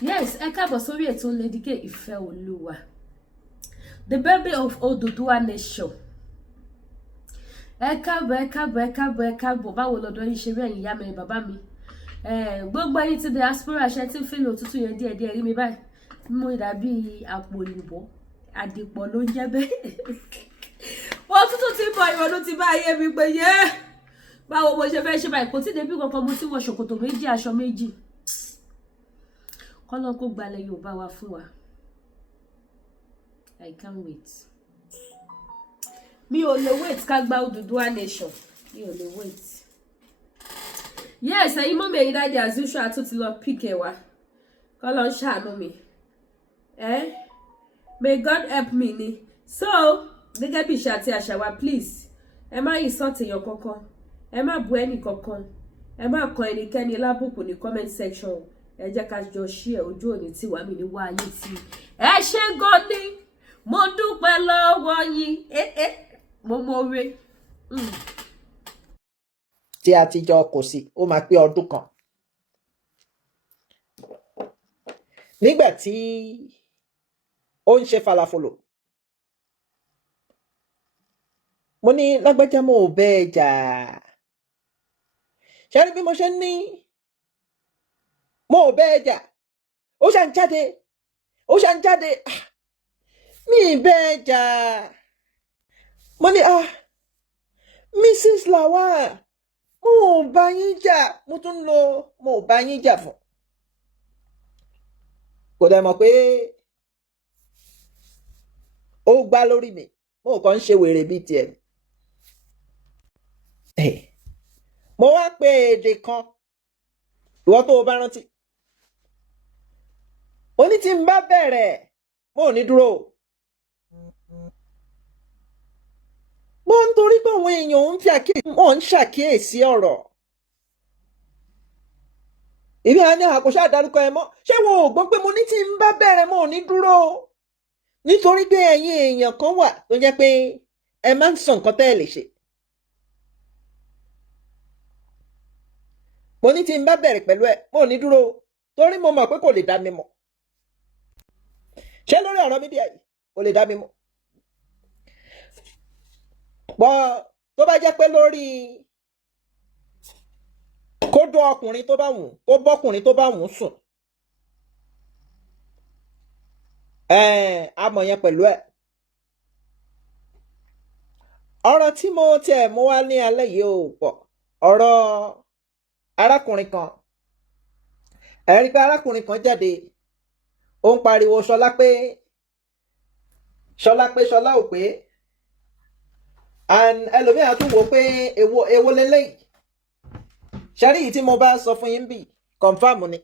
Yes, ẹ káàbọ̀ sórí ètò Lédìkè Ìfẹ́ Olúwa, the baby of Oduduwa nation. Ẹ káàbọ̀, báwo lọ́dọ̀ yín ṣe rí ẹ̀yin ìyá mi bàbá mi. Gbogbo ẹ̀yin ti diaspora ṣe tí ń feel òtútù yẹn díẹ̀ rí mi báyìí. Mo dàbí àpò òyìnbó, àdìpọ̀ ló ń jẹ́ bẹ́ẹ̀. Òtútù ti bọ̀, ìrònú ti bá ayé mi pé báwo mo ṣe fẹ́ ṣe báyìí, kò tí débi kankan mo ti wọ ṣòkòtò méjì, aṣọ méjì. Kọ́lọ́n kó gbalẹ̀ Yorùbá wa fún wa. I can't wait. Mi ò lè wait ká gba Oduduwa nation. Mi ò lè wait. Yes, ẹ̀yin mọ́mí ẹ̀yin dájú as usual tó ti lọ pick ẹ wá. Kọ́lọ́n ṣàánú mi. May God help me ni. So, gẹ́gẹ́ bí ìṣe àti àṣà wa, please. Ẹ má insult èèyàn kankan. Ẹ má bu ẹni kankan. Ẹ má kọ ẹnikẹ́ni lábùkù ní comment section. Ẹ jẹ́ ká jọ share ojú òní tí wàá mi ní wá ayé tí. Ẹ ṣé gan ni. Mo dúpẹ́ lọ́wọ́ yín. Mo mọ̀re. Tí a ti jọ kò sí, ó máa pé ọdún kan. Nígbà tí ó ń ṣe falafolo, mo ní lágbájá mo ò bẹ́ẹ̀ jà. Ṣé rí bí mo ṣe ní mo ò bẹ́ẹ̀ jà? Ó ṣà ń jáde. Mi ì bẹ́ẹ̀ jà. Mo ní Mrs. Lawal, mo ò bá yín jà. Mo tún lo mo ò bá yín jà fún. Kò dẹ̀ mọ̀ pé ó gbá lórí mi. Mo kàn ń ṣe wèrè bíi tiẹ̀. Mo wá pé èdè kan, ìwọ tó o bá rántí. Mo ní tí n bá bẹ̀rẹ̀, mo ò ní dúró. Mo ń torí pé àwọn èèyàn ń ṣàkíyèsí ọ̀rọ̀. Ìbí àní àkóṣá àdárúkọ ẹ mọ́. Ṣé wo ò gbọ́ pé mo ní tí n bá bẹ̀rẹ̀, mo ò ní dúró? Nítorí pé ẹ̀yin èèyàn kan wà tó jẹ́ pé ẹ máa ń sọ nǹkan tẹ́ ẹ lè ṣe. Mo ní tí n bá bẹ̀rẹ̀ pẹ̀lú ẹ, mo ò ní dúró. Torí mo mọ̀ pé kò lè dá mi mọ̀. Ṣé lórí ọ̀rọ̀ mídíà yìí kò lè dá mi mọ̀? Bọ́ tó bá jẹ́ pé lórí kó dọ́ ọkùnrin tó bá wù, kó bọ́kùnrin tó bá wù sùn. Àmọ̀ yẹn pẹ̀lú ẹ̀. Ọ̀rọ̀ tí mo tiẹ̀ mú wá ní alẹ́ yìí ò pọ̀. Ọ̀rọ̀ arákùnrin kan. Ẹ rí pé arákùnrin kan jáde. Ó ń pariwo Solape. Ṣọlá ò pé. And ẹlòmíràn tún wò pé èwo lélẹ́yìí. Ṣẹ́rí yìí tí mo bá sọ fún yín bí confam ni.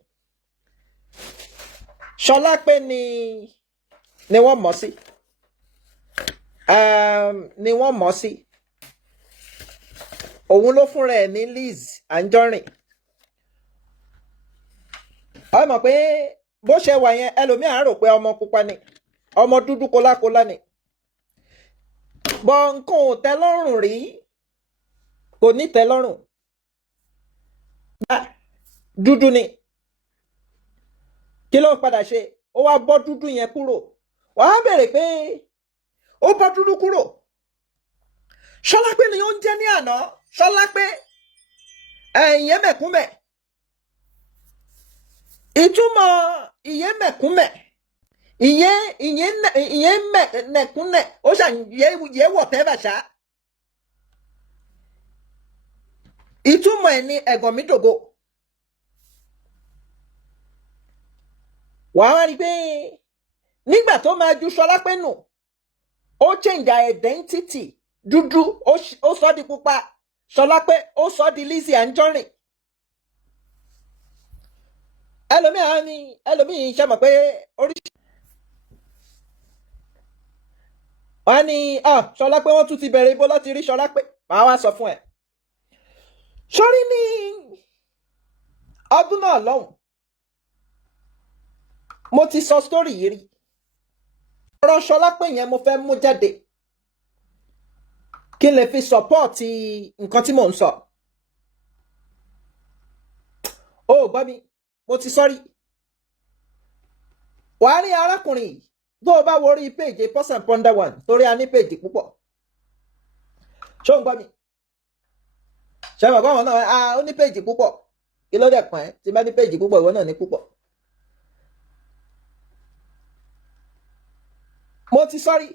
Solape ni wọ́n mọ̀ sí. Ni wọ́n mọ̀ sí. Òun ló fúnra ẹ̀ ní Lizzy Ajonrin. Ó mọ̀ pé bó ṣe wà yẹn ẹlòmíràn rò pé ọmọ pupa ni. Ọmọ dúdú kólákólá ni. Bọ̀ nǹkan ò tẹ́ lọ́rùn rí. Kò ní tẹ́ lọ́rùn. Dúdú ni. Kí ló padà ṣe? Ó wá bọ́ dúdú yẹn kúrò. Wàá bèrè pé ó bọ́ dúdú kúrò. Solape ni ó ń jẹ́ ní àná. Solape ìyẹn mẹ̀kúnmẹ̀. Ìtumọ̀ ìyẹn mẹ̀kúnmẹ̀. Ìyẹn mẹ̀kúnmẹ̀. Ó ṣà yẹ wọ̀ tẹ́bà ṣá. Ìtumọ̀ ẹ̀ ni ẹ̀gàn mi dògo. Wàá wá rí pé nígbà tó máa ju Solape nù, ó change identity dúdú, ó sọ di pupa. Solape ó sọ di Lizzy Ajonrin. Ẹlòmíì ṣe mọ̀ pé oríṣi. Wọ́n ní Solape wọ́n tún ti bẹ̀rẹ̀ ibo láti rí Solape. Màá wá sọ fún ẹ. Sórí ní ọdún náà lọ́hùn. Mo ti sọ story yìí rí. Ọ̀rọ̀ Solape yẹn mo fẹ́ mú jáde. Kí n lè fi support nǹkan tí mò ń sọ. Ó gbọ́ mi, mo ti sọ́rí. wàá rí arákùnrin yìí tó o bá wo orí péjì Pause and Ponder One torí a ní péjì púpọ̀ ṣó ń gbọ́ mi ṣe mọ̀ báwọn náà ó ní péjì púpọ̀ kí ló dẹ̀ pọ́n ẹ́ tí bá ní péjì púpọ̀ ìwọ náà ní púpọ̀. mo ti sọ́rí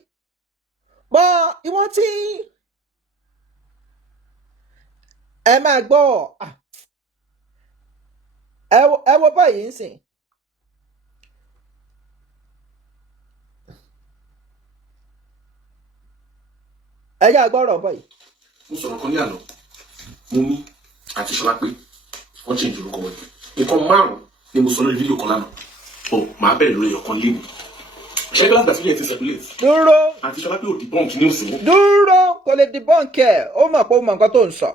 bọ́ ìwọ́n tí ẹ máa gbọ́ ẹ wo báyìí ń sìn. ẹ yá gbọ́rọ̀ báyìí. mo sọ̀rọ̀ kan ní àná mo ní àti Solape wọ́n change orúkọ wọn nǹkan márùn-ún ni mo sọ lórí fídíò kan lánàá o màá bẹ̀rẹ̀ lórí ọ̀kan lẹ́nu ṣé bí láti àtúnyẹ̀ ti circulate. dúró àti Solape ò debunk news wọn. dúró kò lè debunk ẹ ó mọ̀ pé ó mọ̀ nǹkan tó ń sọ.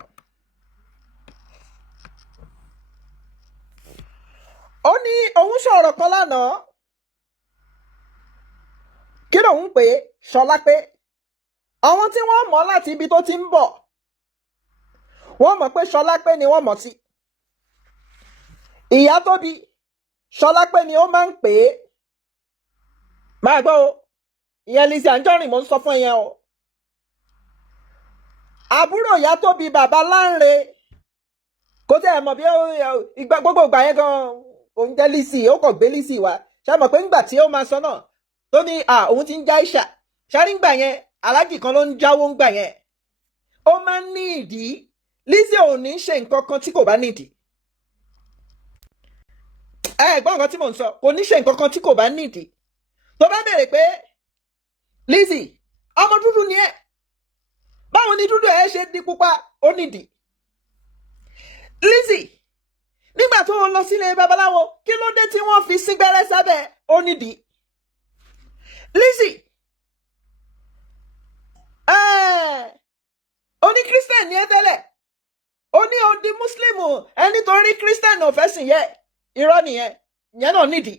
ó ní òun sọ̀rọ̀ kan lánàá kí lòun pè é Solape àwọn tí wọ́n mọ̀ láti ibi tó ti ń bọ̀ wọ́n mọ̀ pé Solape ni wọ́n mọ̀ sí ìyá tó bí Solape ni ó máa ń pè é máa gbọ́ o ìyẹn Lizzy Ajonrin mo ń sọ fún yẹn o àbúrò ìyá tó bí bàbá Lánre kó tẹ́ ẹ mọ̀ bí gbogbo ìgbà yẹn gan òun jẹ́ Lizzy ó kàn gbé Lizzy wá ṣe mọ̀ pé ńgbà tí ó máa sọ náà tó ní òun ti ń já ìṣà ṣárí ńgbà yẹn alájì kan ló ń jáwó ńgbà yẹn ó máa ń ní ìdí Lizzy ò ní ṣe nǹkan kan tí kò bá nídìí gbọ́ nǹkan tí mò ń sọ kò ní ṣe nǹkan kan tí kò bá nídìí tó bá béèrè pé Lizzy ọmọ dúdú ni ẹ báwo ni dúdú ẹ ṣe di pupa ó nídìí Lizzy nígbà tó lọ sílé babaláwo kí ló dé tí wọ́n fi sígbẹ́rẹ́ sábẹ́ ó nídìí Lizzy oní Christian ni ẹ tẹ́lẹ̀ ó ní ó di Muslimu ẹni tó rí Christian ò fẹ́ sìn yẹ irọ́ nìyẹn ìyẹn náà nídìí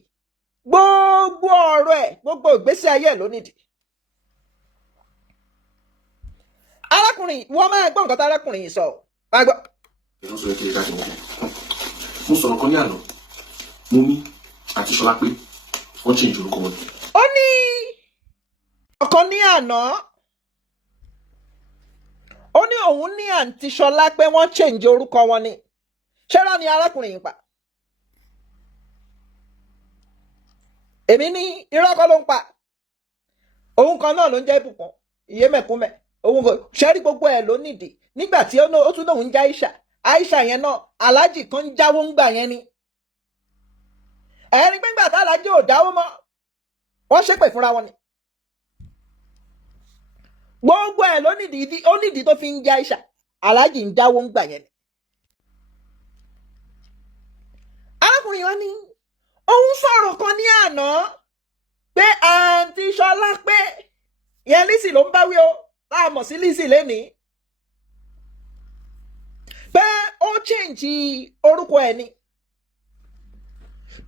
gbogbo ọ̀rọ̀ ẹ̀ gbogbo ìgbésí ayé ẹ̀ ló nídìí. arákùnrin wọ́n máa gbọ́ nǹkan tí arákùnrin yìí sọ ọ́ máa gbọ́. èèyàn sọ èké káàkiri mo sọ̀rọ̀ kan ní àná mo ní àti Solape wọ́n change orúkọ wọn. ó ní ọ̀kan ní àná ó ní òun ní àǹtí Solape wọ́n change orúkọ wọn ni ṣẹ́rá ni arákùnrin yìí pa. èmi ní irọ́ kọ́ ló ń pa òun kan náà ló ń jẹ́ ìbùkún ìyé mẹ̀kúnmẹ̀ òun kò ṣẹ́rí gbogbo ẹ̀ ló nídìí nígbà tí ó tún lóun já Aisha yẹn náà aláàjì kan ń jáwó ń gbà yẹn ni ẹ̀rí pé ńgbà tá aláàjì ò dáwó mọ́ wọ́n ṣépè fúnra wọn ni gbogbo ẹ̀ ló nídìí tó fi ń já Aisha aláàjì ń jáwó ń gbà yẹn ni. arákùnrin wọn ní òun sọ̀rọ̀ kan ní àná pé àǹtí Solape yẹn Lizzy ló ń bá wí o láàmọ̀ sí Lizzy lénìí pé ó change orúkọ ẹ̀ ni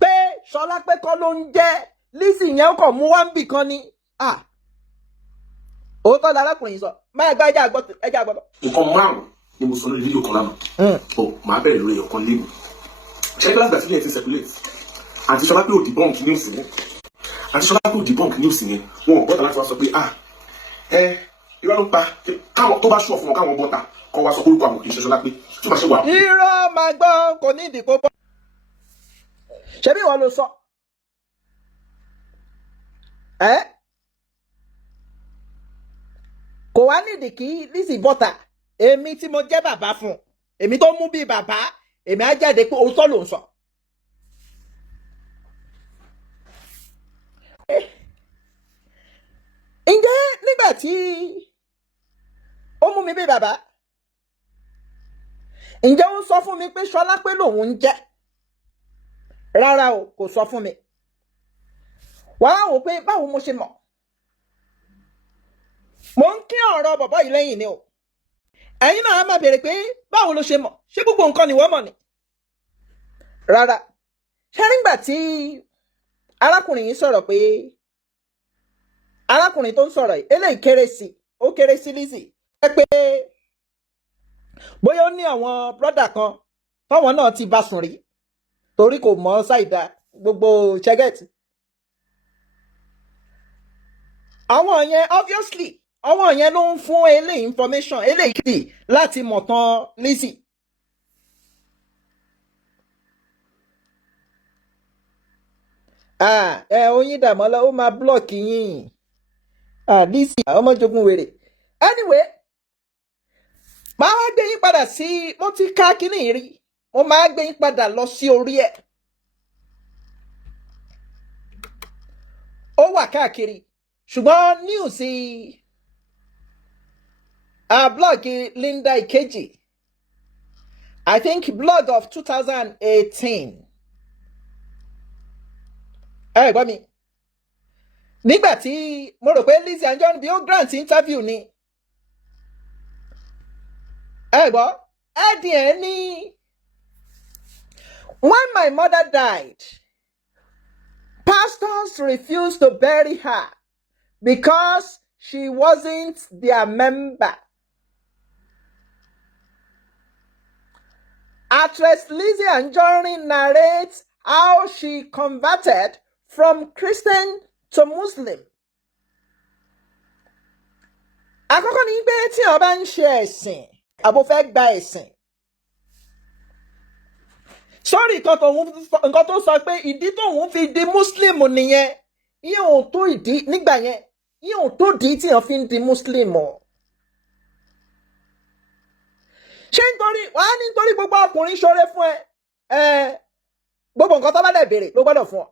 pé Solape kọ́ ló ń jẹ́ Lizzy yẹn kàn mú wá ń bì kan ni òótọ́ la arákùnrin yìí sọ máa gbá ẹja àgbọ̀tọ̀. nǹkan márùn-ún ni mo sọ lórí fídíò kan lánàá o màá bẹ̀rẹ̀ lórí ọ̀kan lẹ́nu ṣé bí láti àtúnyẹ̀ ti circulate àti Solape ò debunk news yẹn àti Solape ò debunk news yẹn wọn ò bọ́ta láti wá sọ pé irọ́ ló ń pa káwọn tó bá ṣọ̀ fún wọn káwọn bọ́ta kọ́ wá sọ orúkọ àwọn kì í ṣe Solape tó máa ṣe wà. irọ́ máa gbọ́ kò ní ìdìbò bọ́. ṣebí ìwọ ló sọ kò wá nídìí kí Lizzy bọ́ta èmi tí mo jẹ́ bàbá fún èmi tó mú bí bàbá èmi á jáde pé òótọ́ ló ń sọ. ǹjẹ́ nígbà tí ó mú mi bí bàbá ǹjẹ́ ó sọ fún mi pé Solape lòun ń jẹ́ rárá o kò sọ fún mi wàá wò pé báwo mo ṣe mọ̀ mo ń kí ọ̀rọ̀ bọ̀bọ̀ yìí lẹ́yìn ni o ẹ̀yin náà máa bèèrè pé báwo ló ṣe mọ̀ ṣé gbogbo nǹkan ni wọ́n mọ̀ ni rárá ṣé nígbà tí arákùnrin yìí sọ̀rọ̀ pé arákùnrin tó ń sọ̀rọ̀ yìí eléyìí kéré sí Lizzy pé bóyá ó ní àwọn brọ́dà kan táwọn náà ti bá sùn rí torí kò mọ̀ ṣáìdá gbogbo ṣẹ́gẹ̀tì àwọn yẹn obviously àwọn yẹn ló ń fún eléyìí information eléyìí láti mọ̀ tán Lizzy. Oyin Dàmọ́lá ó máa block yín. Lizzy ọmọ jogun wèrè. Anyway, máa wá gbé yín padà sí mo ti ká kíní rí mo máa gbé yín padà lọ sí orí ẹ̀. Ó wà káàkiri ṣùgbọ́n news blog Linda Ikeji, I think blog of 2018. Gbọ́ mi nígbà tí mo rò pé Lizzy Ajonrin bí ó grant interview ni gbọ́ ẹ̀dín ní when my mother died, pastors refused to bury her because she wasn't their member. Actress Lizzy Ajonrin narrates how she converted from Christian to Muslim. Àkọ́kọ́ ni pé tí o bá ń ṣe ẹ̀sìn àbò fẹ́ gba ẹ̀sìn. Sọ́rí nǹkan tó sọ pé ìdí tóun fi di Muslim nìyẹn. Ìyẹn ò tó ìdí nígbà yẹn. Ìyẹn ò tó ìdí tí wọ́n fi ń di Muslim o. Ṣé nítorí gbogbo ọkùnrin ṣoore fún ẹ? Gbogbo nǹkan tó bá dẹ̀ béèrè ló gbọ́dọ̀ fún ọ.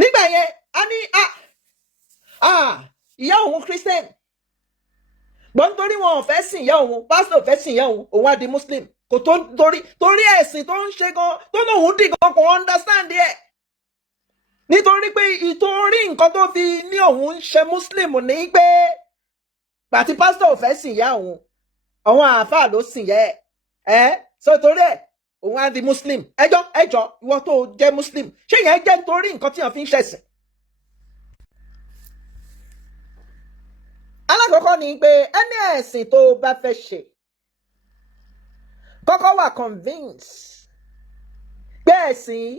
Nígbà yẹn a ní ìyá òun Christian gbọ́n nítorí wọn ò fẹ́ sìn ìyá òun pásítọ̀ fẹ́ sìn ìyá òun á di Muslim kò tó torí ẹ̀sìn tó ń ṣe gan tó lóun dì gan kò understand ẹ̀ nítorí pé ìtorí nǹkan tó fi ní òun ń ṣe Muslim ní pé pàtí pásítọ̀ ò fẹ́ sìn ìyá òun àwọn àáfàá ló sìn yẹ so torí ẹ̀ òun á di Muslim ẹjọ́ ìwọ tó jẹ́ Muslim ṣé yẹn jẹ́ nítorí nǹkan tí wọ́n fi ń ṣẹ̀sìn. Alákọ̀ọ́kọ́ ni pé ẹni ẹ̀sìn tó bá fẹ́ ṣe kọ́kọ́ wà convince pé ẹ̀sìn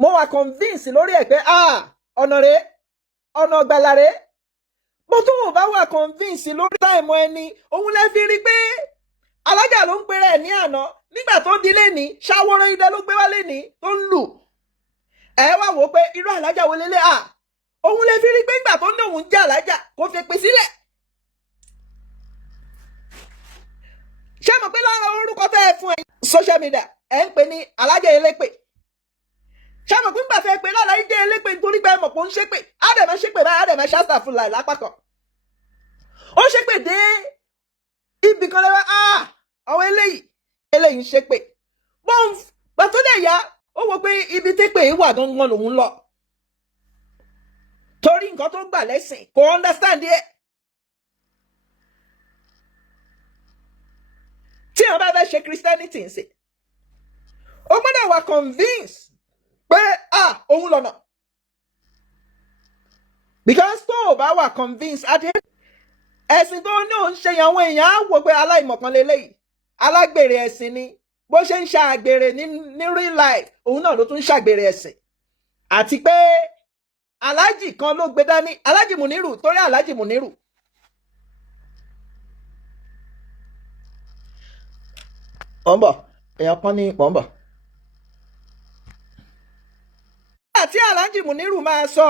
mo wà convince lórí ẹ̀ pé ọ̀nà rẹ̀ ọ̀nà ọ̀gbàlà rẹ̀ mo tún wò bá wà convince lórí táìmù ẹni òun lè fi rí pé alájà ló ń pèrè ẹ̀ ní àná nígbà tó di lẹ́ni ṣàwòrán idẹ ló gbé wá lẹ́ni tó ń lù wá wò ó pé irú alájà wo lélẹ̀ òun lè fi rí pé ìgbà tó ní òun jẹ́ alájà kò fi pè sílẹ̀. Ṣé mo pé lára orúkọ tẹ́ ẹ fún ẹ social media ẹ ń pè ní alájà elépè. Ṣé mo pé nígbà fẹ́ pé lára ìjẹ́ elépè nítorí pé ẹ mọ̀ pé ó ń ṣépè àdèmọ̀ ṣépè báyìí àdèmọ̀ ṣáṣà fún láì lápákọ̀. Ó ṣépè dé ibì kan lẹ́wọ́ àwọn eléyìí ń ṣépè. Wọ́n gbà tó dẹ̀ yá ó wò pé ibi tépè wà gangan lòun lọ. Torí nǹkan tó gbà lẹ́sìn kò understand ẹ̀. Tí àwọn bá fẹ́ ṣe Christianity ń ṣe ó gbọ́dọ̀ wà convince pé òun lọ́nà because tó o bá wà convince àti ẹ̀sìn tó ní òun ṣe àwọn èèyàn á wò pé aláìmọ̀kan lélẹ́yìí alágbèrè ẹ̀sìn ni bó ṣe ń ṣàgbèrè ní real life òun náà ló tún ṣàgbèrè ẹ̀sìn àti pé alájì kan ló gbé dání alájì Mùnírù torí alájì Mùnírù. Pọ̀nbọ̀ èèyàn kan ní pọ̀nbọ̀. Àti alájì Mùnírù máa sọ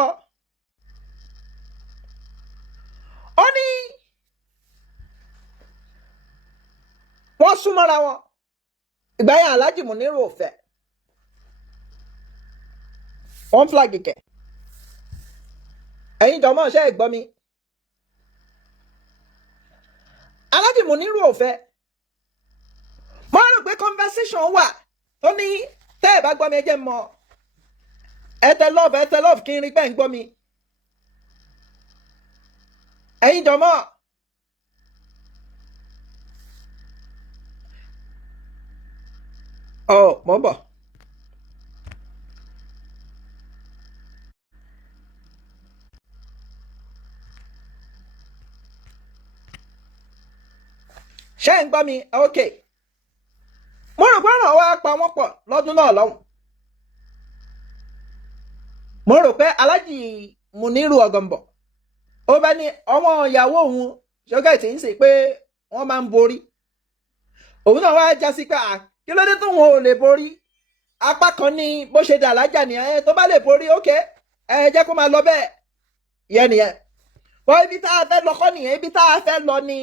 ó ní wọ́n súnmọ́ra wọn ìgbà yẹn alájì Mùnírù ò fẹ́ wọ́n flag kẹ̀ ẹ̀yin jọmọ́ ṣe é gbọ́ mi alájì Mùnírù ò fẹ́ mo rò pé conversation wà ó ní tẹ́ ẹ̀ bá gbọ́ mi ẹ jẹ́ mọ́ ẹ tẹ love kí n rí pé ń gbọ́ mi ẹ̀yin jọmọ́ mọ̀ ń bọ̀. Ṣé ń gbọ́ mi? Okay. Mo rò pé ọ̀rọ̀ wa pa wọ́n pọ̀ lọ́dún náà lọ́hùn. Mo rò pé alájì Muniru Ọ̀gànbọ̀ ó bá ní ọmọ ìyàwó òun ṣọ́gà tí ń sè pé wọ́n máa ń borí òun náà wá já sí pé kí ló dé tó wọn ò lè borí apá kan ní bó ṣe dà lájà nìyẹn tó bá lè borí ókè jẹ́ kó máa lọ bẹ́ẹ̀ yẹn nìyẹn wọ́n ibi tá a fẹ́ lọ kọ́ nìyẹn ibi tá a fẹ́ lọ ni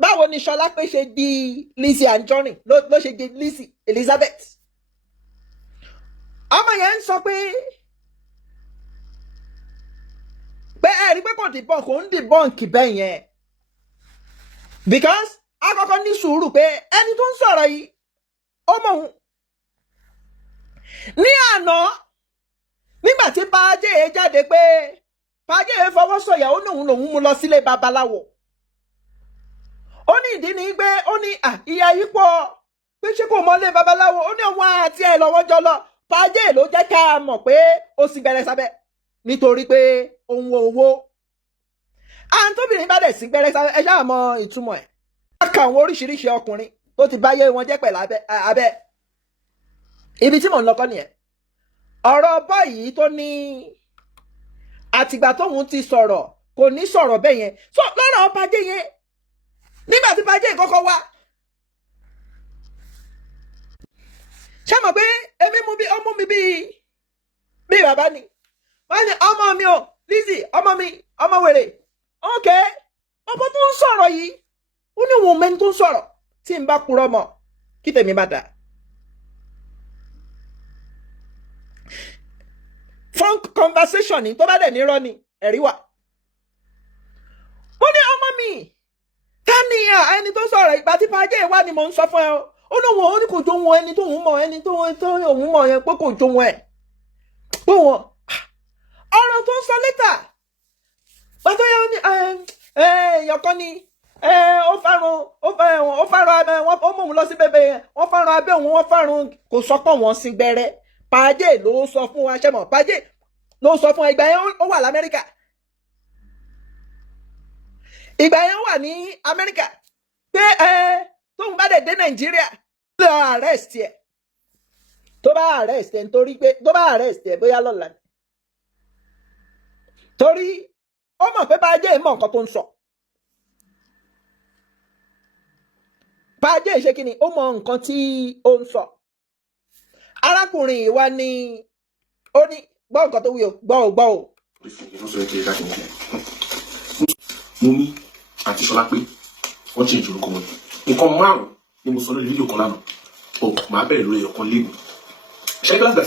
báwo ni Solape ṣe di Lizzy Ajonrin ló ṣe di Lizzy Elizabeth ọmọ yẹn ń sọ pé ẹ̀rí pé kò ń debunk bẹ́ẹ̀ yẹn because àkọ́kọ́ ní sùúrù pé ẹni tó ń sọ̀rọ̀ yìí ó mọ̀ òun ní àná nígbà tí pàjẹ́ yẹn jáde pé pàjẹ́ yẹn fọwọ́ sọ̀yà ó lòun mú lọ sílé babaláwo ó ní ìdí ni pé ó ní ìyá yìí pọ̀ pé ṣé kò mọ́lé babaláwo ó ní òun àti ẹ̀ lọ́wọ́ jọ lọ pàjẹ́ ló jẹ́ ká mọ̀ pé ó sì gbẹrẹ sábẹ́ nítorí pé òun owó àǹtóbìnrin bá dẹ̀ sí gbẹrẹ sábẹ́ ẹ ṣáà mọ ìtumọ̀ ẹ̀ ká àwọn oríṣiríṣi ọkùnrin tó ti báyé wọn jẹ́ pẹ̀lú abẹ́ ibi tí mò ń lọ́kọ́ nìyẹn ọ̀rọ̀ báyìí tó ní àtìgbà tóun ti sọ̀rọ̀ kò ní sọ̀rọ̀ bẹ́ẹ̀ yẹn so lọ́rọ̀ pàjẹ́ yẹn nígbà tí pàjẹ́ kọ́kọ́ wá ṣé mọ̀ pé èmi mú bí ọmọ mi bí bàbá ni wọ́n ní ọmọ mi ò Lizzy ọmọ mi ọmọ wèrè ok ọmọ tó ń sọ̀rọ̀ yìí ó ní wọn mẹ́ni tó ń sọ̀rọ̀ tí n bá purọ́ mọ́ kí tèmi bá dà phone conversation ni tó bá dẹ̀ nírọ́ ni ẹ̀rí wà ó ní ọmọ mi tánìyà ẹni tó sọ̀rọ̀ ìgbà tí pàjẹ́ wà ni mò ń sọ fún ẹ ó ní wọn ó ní kò jó wọn ẹni tó ń mọ̀ ẹni tó òun mọ̀ yẹn pé kò jó wọn ẹ̀ pé wọn ọ̀rọ̀ tó ń sọ létà pàtó yẹn ó ní èèyàn kan ni ó fárun abẹ wọn ó mú òun lọ sí bẹbẹ yẹn wọn fárun abẹ òun wọn fárun kò sọ pé wọn sí gbẹrẹ pàjẹ́ ló sọ fún wa ṣẹmọ pàjẹ́ ló sọ fún ìgbà yẹn ó wà l'Amẹ́ríkà ìgbà yẹn ó wà ní Amẹ́ríkà pé tóun bá dẹ̀ dé Nàìjíríà lọ arrest ẹ̀ tó bá arrest ẹ̀ nítorí pé tó bá arrest ẹ̀ bóyá lọ́la torí ó mọ̀ pé pàjẹ́ mọ̀ nǹkan tó ń sọ pàjẹ́ ṣe kí ni ó mọ̀ nǹkan tí ó ń sọ arákùnrin wa ni ó ní gbọ́ nǹkan tó wí o gbọ́ o. mo ní àti Solape wọ́n ṣe ìjòrò kan wọn nǹkan márùn-ún ni mo sọ lórí fídíò kan lánàá màá bẹ̀rẹ̀ lórí ọ̀kan léwu.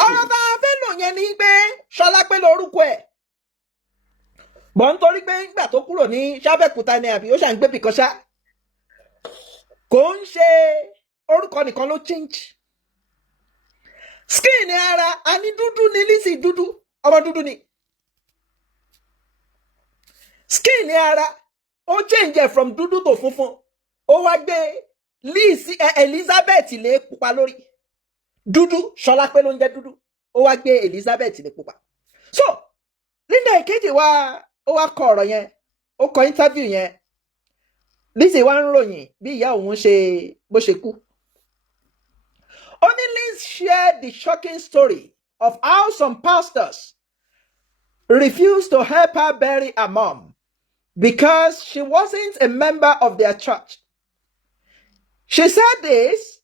ọ̀rọ̀ bá a fẹ́ lò yẹn ni pé Solape lórúkọ ẹ̀ bọ̀ nítorí pé nígbà tó kúrò ní sábẹ́kúta ni àbí ó ṣàn gbé bìkan ṣá kò ń ṣe orúkọ nìkan ló change skin ara àní dúdú ni Lizzy dúdú ọmọ dúdú ni skin ara ó change from dúdú tó funfun ó wá gbé Lizzy Elizabeth lè pupa lórí dúdú Solape ló ń jẹ́ dúdú ó wá gbé Elizabeth lè pupa so Linda èkejì wa ó wá kọ ọ̀rọ̀ yẹn ó kọ interview yẹn Lizzy wá ń ròyìn bí ìyá òun ṣe bó ṣe kú. Only Liz shared the shocking story of how some pastors refused to help her bury her mom because she wasn't a member of their church. She said this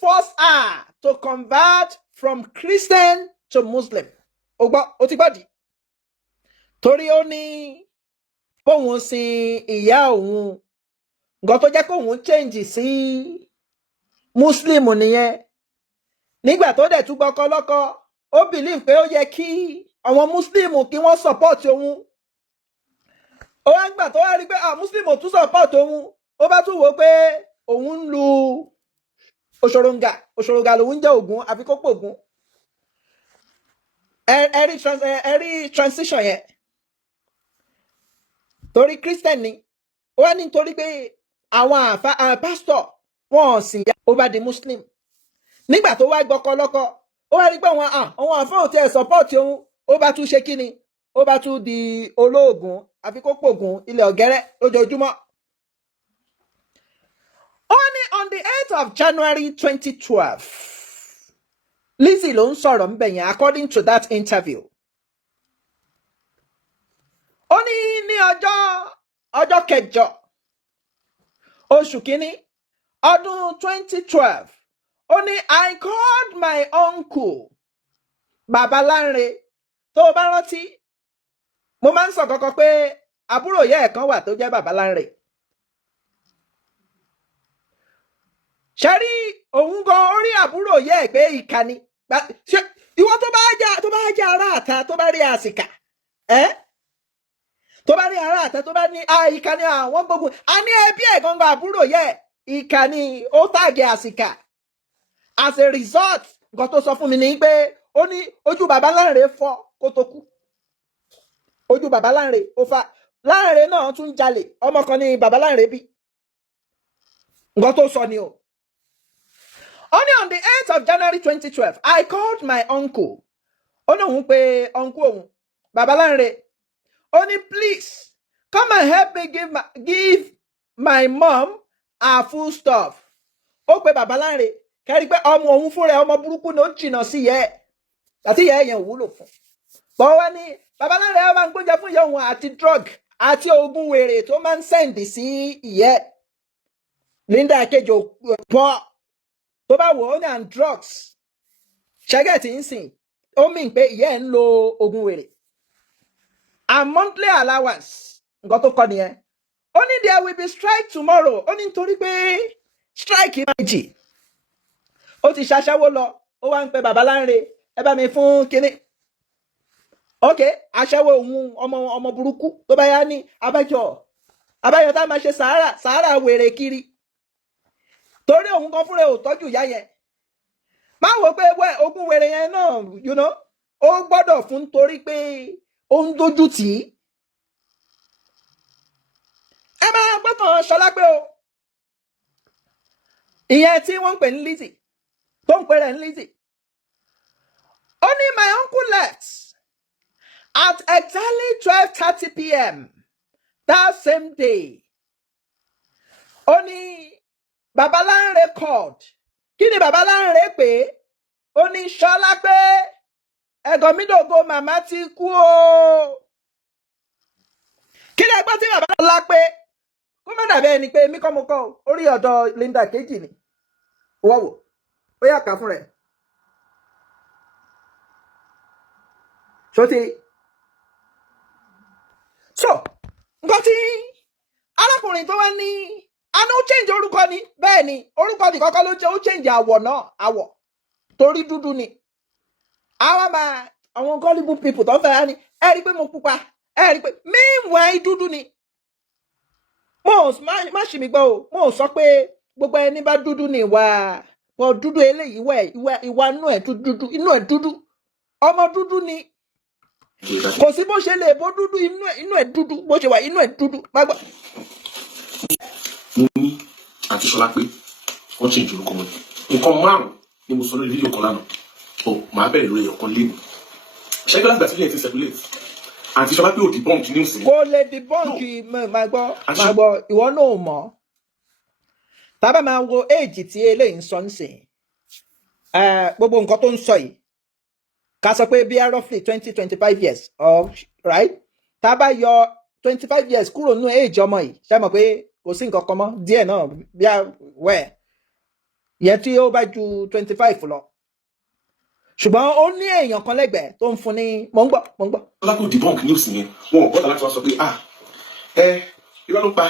forced her to convert from Christian to Muslim. Otibadi. Torí ó ní bóun sin ìyá òun nǹkan tó jẹ́ kó òun change sí Muslim nìyẹn nígbà tó dẹ̀ tún gbọ́kọ́ lọ́kọ́ ó believe pé ó yẹ kí àwọn Muslim kí wọ́n support òun ó wá gbà tó wá rí pé Muslim ò tún support òun ó bá tún wò pé òun ń lu òṣòròǹgà lòun jẹ́ Ògún àfi kó pò Ògún ẹ̀rí transition yẹn torí Christian ni ó wá nítorí pé àwọn pastor wọn sì yá ó bá di Muslim nígbà tó wá gbọ́kọ́ lọ́kọ́ ó wá rí pé àwọn àfáà tí ẹ support òun ó bá tún ṣe kíni ó bá tún di olóògùn àfi kó pògùn ilẹ̀ ọ̀gẹ́rẹ́ lójoojúmọ́. Only on the 8th of January 2012 Lizzy ló ń sọ̀rọ̀ ńbẹ̀ yẹn according to that interview. Ó ní ọjọ́ kẹjọ oṣù kínní ọdún 2012. Ó ní I called my uncle Baba Lanre. Tó o bá rántí mo máa ń sọ kankan pé àbúrò ìyá ẹ̀ kan wà tó jẹ́ Baba Lanre. Ṣẹ́rí òun gan orí àbúrò ìyá ẹ̀ pé ìkànnì ìwọ tó bá jẹ́ ará àta tó bá rí àsìkà tó bá rí ará àta tó bá ní ìkànnì àwọn gbogbo a ní ẹbí ẹ̀ gangan àbúrò ìyá ẹ̀ ìkànnì ó tàgé àsìkà. As a result nǹkan tó sọ fún mi ni pé ó ní ojú Baba Lanre fọ́ kó tó kú. Ojú Baba Lanre ó fa Lanre náà tún jalè ọmọ kan ní Baba Lanre bí. Nǹkan tó sọ ni o. Only on the 8th of January 2012, I called my uncle. Ó ní òun pé uncle òun, Baba Lanre. Ó ní please come and help me give my mom her food stuff. Ó pé Baba Lanre, kẹ́rí pé ọmọ òun fúnra ọmọ burúkú ni ó jìnnà sí ìyá ẹ̀. Àti ìyá ẹ̀ yẹn wúlò fún. Bọ́ wá ní Baba Lanre ó máa ń gbóúnjẹ fún ìyá òun àti drug àti oògùn wèrè tó máa ń sẹ́ǹdì sí ìyá ẹ̀. Linda Akejo pọ̀. Tó bá wò ó ní and drugs ṣẹ́gẹ̀tì ń sìn ó mìn pé ìyá ẹ̀ ń lo oògùn wèrè and monthly allowance nǹkan tó kọ nìyẹn. Ó ní there will be strike tomorrow. Ó ní nítorí pé strike méjì ó ti ṣaṣẹ́wó lọ ó wá ń pe Baba Lanre ẹ bá mi fún kínní. Ok aṣẹ́wó òun ọmọ burúkú tó bá yá ní abájọ tá a máa ṣe sàárà wèrè kiri. Torí òun kan fúnra ò tọ́jú ìyá yẹn. Má wò pé ogún wèrè yẹn náà ó gbọ́dọ̀ fún torí pé ó ń dójú tì í. Ẹ máa gbọ́kàn Solape o. Ìyẹn tí wọ́n ń pè ní Lizzy tó ń pè rẹ̀ ní Lizzy. Ó ní my uncle left at exactly 12:30 p.m. that same day. Ó ní Baba Lanre called. Kí ni Baba Lanre pé? Ó ní Solape ẹ̀gọ́ mi dògo màmá ti kú o. Kí ni ẹgbẹ́ tí Baba Solape kó má dàbí ẹni pé mi kọ́ mo kọ́ orí ọ̀dọ̀ Linda kejì ni. Wọ́n wò ó yà ká fún rẹ̀. Ṣọ́tí. So nǹkan tí arákùnrin tó wá ní àná ó change orúkọ ni bẹ́ẹ̀ ni orúkọ nìkan kọ́ ló jẹ́ ó change àwọ̀ náà àwọ̀ torí dúdú ni. Àwọn gullible people tó ń fẹ́ ni ẹ rí i pé mo pupa ẹ rí i pé meanwhile dúdú ni. Má ṣì mí gbọ́ o mo sọ pé gbogbo ẹni bá dúdú ni ìwà wọn dúdú eléyìí ìwà inú ẹ̀ dúdú ọmọ dúdú ni. Kò sí bó ṣe lè bó dúdú inú ẹ̀ dúdú bó ṣe wà inú ẹ̀ dúdú gbàgbọ́. Mo ní àti Solape wọ́n ṣe ìjòrò kan nǹkan márùn-ún ni mo sọ lórí fídíò kan lánàá màá bẹ̀rẹ̀ lórí ọ̀kan lébù ṣẹ́gbẹ́ láti gbàtílẹ̀ ti circulate àti Solape ò debunk news ni. Kò lè debunk máa gbọ́ ìwọ náà mọ̀ tábà máa wo éèjì tí eléyìí ń sọ ń sìn gbogbo nǹkan tó ń sọ yìí ká sọ pé bí roughly 20-25 years right tábà yọ 25 years kúrò nínú éèjì ọmọ yìí ṣe mọ̀ pé kò sí nǹkan kan mọ́ díẹ̀ náà bí wẹ́ẹ̀ yẹn tí ó bá ju 25 lọ ṣùgbọ́n ó ní èèyàn kan lẹ́gbẹ̀ẹ́ tó ń fún ní mò ń gbọ́. Solape ò debunk news yẹn wọn ò bọ́ta láti wá sọ pé irọ́ ló pa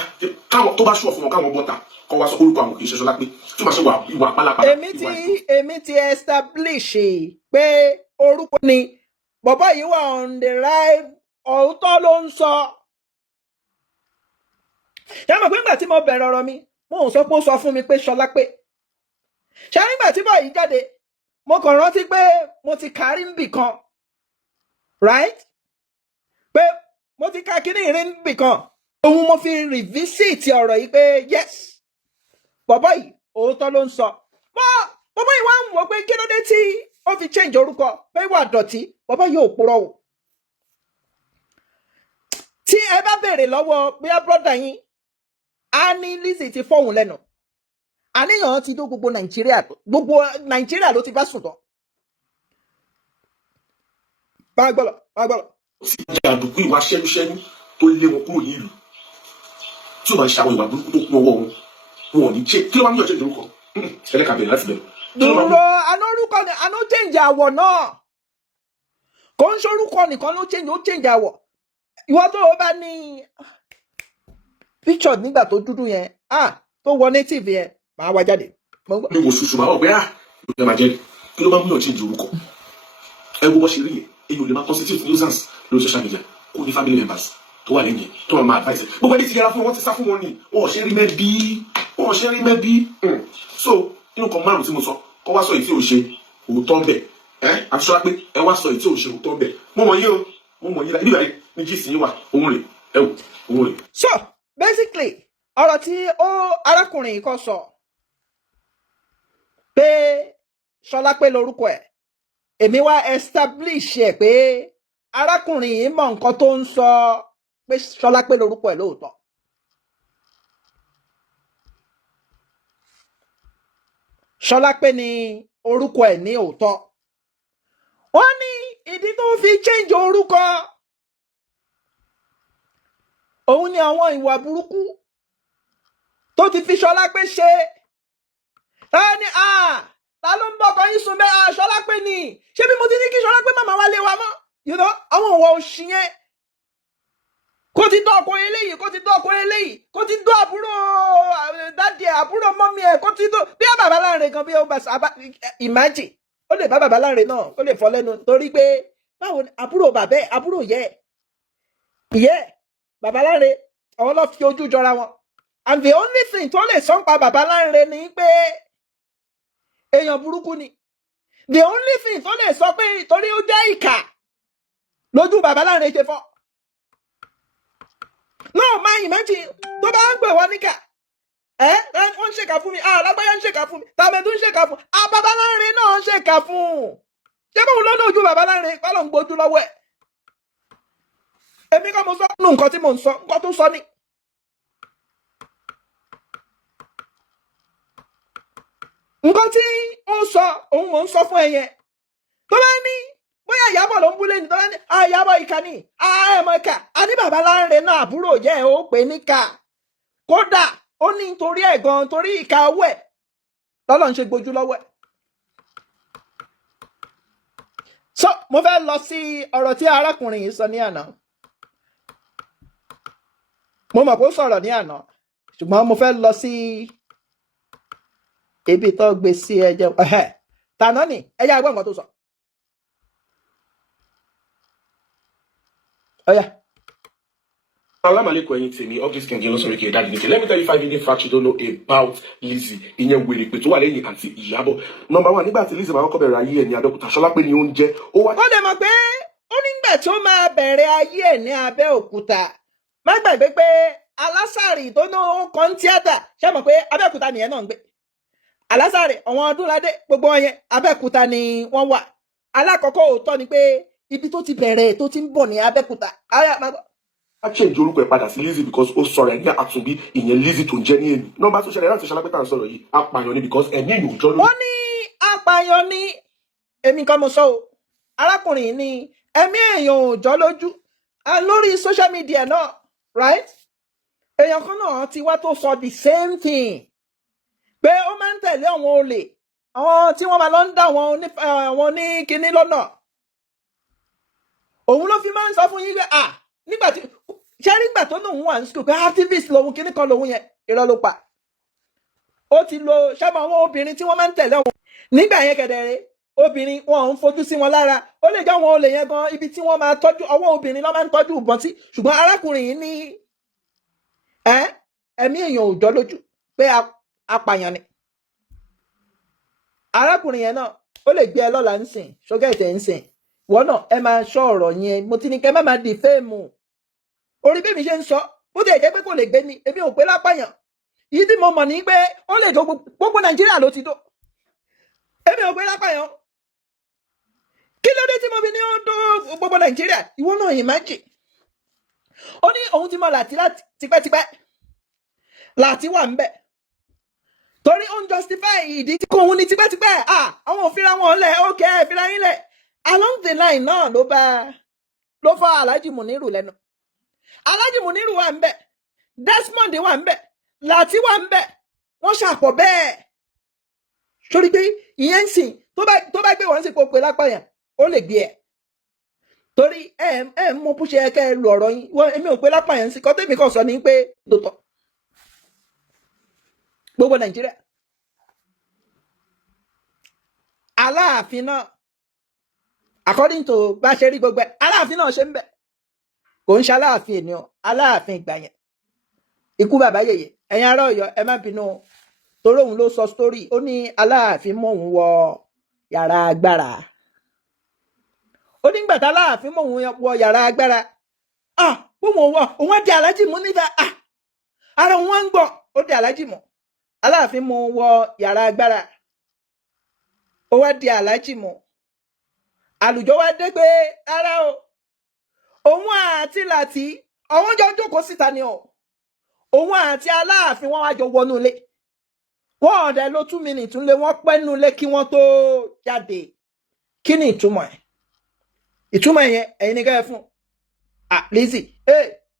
káwọn tó bá ṣùọ̀ fún wọn káwọn bọ́ta kọ́ wá sọ orúkọ àwọn kì í ṣe Solape tí màá ṣe ìwà pálapàla. èmi ti establish pé orúkọ ni bọ̀bọ́ yìí wà on the right òótọ́ ló ń sọ. ṣé mo pé nígbà tí mo bẹ̀rẹ̀ ọ̀rọ̀ mi mo ò sọ pé ó sọ fún mi pé Solape ṣé nígbà tí bọ́ọ̀ yìí jáde mo kàn rántí pé mo ti kárí níbì kan right pé mo ti ka kíní ìrìn níbì kan òun mo fi revisit ọ̀rọ̀ yìí pé yes bọ̀bọ́ yìí òótọ́ ló ń sọ bọ̀bọ́ yìí wá ń wò pé kí ló dé tí ó fi change orúkọ pé wà dọ̀tí bọ̀bọ́ yìí ò purọ́ o. tí ẹ bá béèrè lọ́wọ́ bóyá brọ́dà yín á ní Lizzy ti fọ́hùn lẹ́nu àníyàn ti dó gbogbo Nàìjíríà ló ti bá sùn tán Máa gbọ́ lọ, máa gbọ́ lọ. Tí jàǹdùkú ìwà ṣẹ́nu-ṣẹ́nu tó lé wọn kúrò ní ìlú. Tí o máa ń ṣe àwọn ìwà burúkú tó kún ọwọ́ wọn. Wọn ò ní ṣe kí ló máa ń yọ̀ ṣe ìdórúkọ. Ẹlẹ́ka bẹ̀rẹ̀ láti bẹ̀rẹ̀. Dúró anórúkọ ni àná change àwọ̀ náà. Kò ń ṣorúkọ nìkan ló change àwọ̀. Ìwọ tó o bá ní picture nígbà tó dúdú yẹn, tó wọ native yẹn, máa wá jáde. Mi wò ṣùṣù máa wọ̀ pé ló fẹ́ máa jẹ́ kí ló máa ń yọ̀ ṣe ìdórúkọ. Ẹ wo bó ṣe rí yẹn, èyí ò lè máa constitute nuisance lórí social media kó ní family members tó wà lẹ́yìn tó máa advice. Gbogbo ẹni tí yẹra fún wọn ti sá fún wọn ni wọn ò ṣe rí mẹ́bí. So nínú kan márùn tí mo sọ kọ́ wá sọ èyí tí ò ṣe òótọ́ ń bẹ̀ àti Solape ẹ wá sọ èyí tí ò ṣe òótọ́ ń bẹ̀ mo mọ̀ yín la ibi báyìí ní gíìsì yín wà òun rè. So basically ọ̀rọ̀ tí arákùnrin kan sọ pé Solape lórúkọ ẹ̀ èmi wá establish ẹ̀ pé arákùnrin yìí mọ nǹkan tó ń sọ pé Solape lórúkọ ẹ̀ lóòótọ́. Solape ni orúkọ ẹ̀ ní òótọ́. Wọ́n ní ìdí tó fi change orúkọ òun ni àwọn ìwà burúkú tó ti fi Solape ṣe. Ẹni ta ló ń bọ̀ kọ́ yín sùn bẹ́ẹ̀ Solape ni ṣé bí mo ti ní kí Solape màmá wá lé wa mọ́ àwọn ìwà òṣì yẹn kó ti dọ́ ọkùnrin eléyìí kó ti dọ́ ọkùnrin eléyìí kó ti dọ́ àbúrò dádì ẹ̀ àbúrò mọ́mí ẹ̀ kó ti dọ́ bí ó bàbá láǹrẹ̀ gan bí ó bá imagine ó lè bá bàbá láǹrẹ̀ náà ó lè fọ́ lẹ́nu torí pé báwo ni àbúrò bàbá ẹ̀ àbúrò ìyẹ́ bàbá láǹrẹ̀ àwọn lọ fi ojú jọra wọn and the only thing tó lè sọ pa bàbá láǹrẹ̀ ni pé èèyàn burúkú ni the only thing tó lè sọ pé torí ó jẹ́ ìkà lójú bàbá láǹrẹ̀ ṣe fọ́. náà máa imagine tó bá ń gbé wọn níkà wọ́n ń ṣèkà fún mi lágbáyà ń ṣèkà fún mi tàbẹ̀dù ń ṣèkà fún bàbá láǹrẹ̀ náà ń ṣèkà fún ṣé bóun lọ́nà ojú bàbá láǹrẹ̀ kọ́ ló ń gbójú lọ́wọ́ ẹ̀ èmi kọ́ mo sọ nù nǹkan tí mo ń sọ nǹkan tó sọ ni. nǹkan tí ó sọ òun mò ń sọ fún ẹ yẹn tó bá ní bóyá Ìyábọ̀ ló ń bú lẹ́nu tó bá ní Ìyábọ̀ ìkà ni ẹ̀mọ̀ ìkà àní bàbá láǹrẹ̀ náà àbúrò jẹ́ ẹ̀ ó pè níkà kódà ó ní nítorí ẹ̀ gan torí ìkà owó ẹ̀ lọ́lọ́ ń ṣe gbójú lọ́wọ́ ẹ̀. so mo fẹ́ lọ sí ọ̀rọ̀ tí arákùnrin yìí sọ ní àná mo mọ̀ pé ó sọ̀rọ̀ ní àná ṣùgbọ́n mo fẹ́ lọ sí ibi tó gbé sí ẹjẹ tàná ni ẹjẹ àgbọn nǹkan tó sọ. Salam alaikum ẹ̀yin tèmi of this kingdom lọ́sọ̀rọ̀ kí ẹ dáàdì nìkan. Let me tell you 5 hidden facts you don't know about Lizzy. Ìyẹn wèrè pé tó wà lẹ́yìn àti Ìyábọ̀. Number 1, nígbà tí Lizzy máa kọ́kọ́ bẹ̀rẹ̀ ayé ẹ̀ ní Abẹ́òkúta, Solape ni ó ń jẹ́. Ó lè mọ̀ pé ó nígbà tí ó máa bẹ̀rẹ̀ ayé ẹ̀ ní Abẹ́òkúta má gbàgbé pé Alásàrì tó ná kan tíátà ṣé mọ̀ pé Abẹ́òkúta nìyẹn náà ń gbé. Alásàrì àwọn Ọdúnládé gbogbo wọn yẹn Abẹ́òkúta ni wọ́n wà. Alákọ̀ọ́kọ́ òótọ́ ni pé ibi tó ti bẹ̀rẹ̀ tó ti ń bọ̀ ní Abẹ́òkúta. A change orúkọ ẹ̀ padà sí Lizzy because ó sọ̀rọ̀ ẹ̀ ní àtúnbí ìyẹn Lizzy tó ń jẹ́ ní èmi. Nọ́mbà tó ṣẹlẹ̀ láti Solape tá à ń sọ̀rọ̀ yìí apààyàn ni because ẹ̀mí ìlú ìjọ lórí. Wọ́n ní apààyàn ni èmi kan mo sọ o arákùnrin ní ẹ̀mí èèyàn ò jọ lójú lórí social media náà right èèyàn kan náà ti wá tó sọ the same thing pé ó máa ń tẹ̀lé àwọn olè àwọn tí wọ́n máa lọ ń dá wọn ní kinní lọ́nà òun ló fi máa ń sọ fún yín pé nígbà tí nígbà tó lòun wà ní school pé activist lòun kinní kan lòun yẹn irọ́ ló pa ó ti lo ṣáàbà àwọn obìnrin tí wọ́n máa ń tẹ̀lé wọn nígbà yẹn kẹ̀dẹ̀rẹ́ obìnrin wọn ò ń fojú sí wọn lára ó lè jẹ́ àwọn olè yẹn gan ibi tí wọ́n máa tọ́jú ọwọ́ obìnrin ló máa ń tọ́jú ìbọn sí ṣùgbọ́n arákùnrin yìí ní ẹ̀mí èèyàn ò jọ lójú pé apààyàn ni arákùnrin yẹn náà ó lè gbé ẹ lọ́la ń sìn ṣọ́gẹ́ ìtẹ̀ ń sìn wọ́n náà ẹ máa ṣọ́ ọ̀rọ̀ yẹn mo ti ní kẹ́ má máa dì fẹ́ẹ̀mù orí bí mi ṣe ń sọ bó ti jẹ́ pé kò lè gbé ni èmi ò pé lápàyàn yìí tí mo mọ̀ ní pé ó lè jó gbogbo Nàìjíríà ló ti dó èmi ò pé lápàyàn kí ló dé tí mo fi ní ó dó gbogbo Nàìjíríà ìwọ náà imagine ó ní òun ti mọ láti tipẹ́tipẹ́ láti wà ń bẹ̀ torí ó ń justify ìdí tí kò òun ní tipẹ́tipẹ́ àwọn òfin ra wọn lẹ̀ ókè ìfira yín lẹ̀ along the line náà ló fa Alhaji Muniru lẹ́nu. Alhaji Muniru wà ńbẹ̀, Desmond wà ńbẹ̀, Lati wà ńbẹ̀, wọ́n ṣàpọ̀ bẹ́ẹ̀. Sórí pé ìyẹn ń sìn tó bá gbé wọn sí kó pe lápá yẹn ó lè gbé ẹ̀. Torí ẹ mú bó ṣe kẹ́ ẹ lu ọ̀rọ̀ yín wọ́n èmi ò pe lápá yẹn sí kọ́ tèmi kan sọ ní pé tòótọ́ gbogbo Nàìjíríà Aláàfin náà according to bá ṣe rí gbogbo ẹ̀ Aláàfin náà ṣe ń bẹ̀ kò ń ṣe Aláàfin ènìyàn Aláàfin ìgbà yẹn ikú bàbá yèyè ẹ̀yin ará Ọ̀yọ́ ẹ má bínú torí òun ló sọ story ó ní Aláàfin mọ òun wọ yàrá agbára ó ní gbàtà Aláàfin mọ òun wọ yàrá agbára òun wá di Alhaji mú níta ara òun wá ń gbọ́ ó di Alhaji mú Aláàfin mú wọ yàrá agbára ó wá di Alhaji mú àlùjọ wá dé pé ara o òun àti Lati àwọn jọ jókòó síta ni o òun àti Aláàfin wọn wá jọ wọnú ilé wọn ọdẹ ló 2 minutes ńlẹ wọn pẹ́ nínú ilé kí wọ́n tó jáde kí ni ìtumọ̀ ẹ̀ yẹn ẹ̀yin ni ká ẹ fún Lizzy